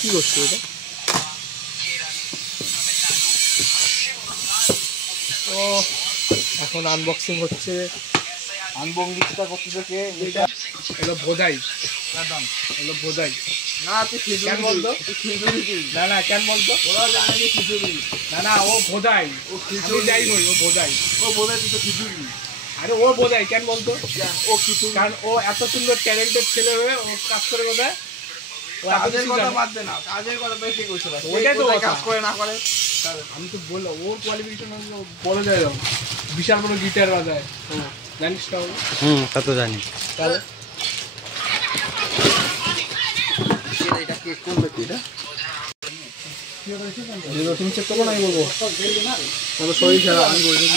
কি করছো এটা? ও এখন আনবক্সিং হচ্ছে। আনবক্সিংটা করতে থেকে এটা এলো বোঝাই, এলো বোঝাই। না তুই কেন বলতো? না না কেন বলতো? ওরা জানে যে খিচুড়ি। না না ও বোঝাই, ও আমি খিচুড়ি যাই বই ও বোঝাই। ও বোঝাই তুই তো খিচুড়ি। আরে ও বোঝাই কেন বলতো? ও খিচুড়ি কারণ ও এত সুন্দর ট্যালেন্টেড ছেলে হয়ে ও কাজ করে কোথায়? ও এত কাজের কিছু কথা জানে। বাদ দে না, কাজের কথা তো ঠিক হইছে না। ওইটাই তো কাজ কথা। করে না করে আমি তো বললাম ওর কোয়ালিফিকেশন বলে যায় যাও, বিশাল বড় গিটার বাজায়। জানিস না? তা তো জানি। তাহলে এটা কে করবে কি এটা? তুমি চেক করবো না আমি বলবো। শরীর খারাপ আমি বলছি।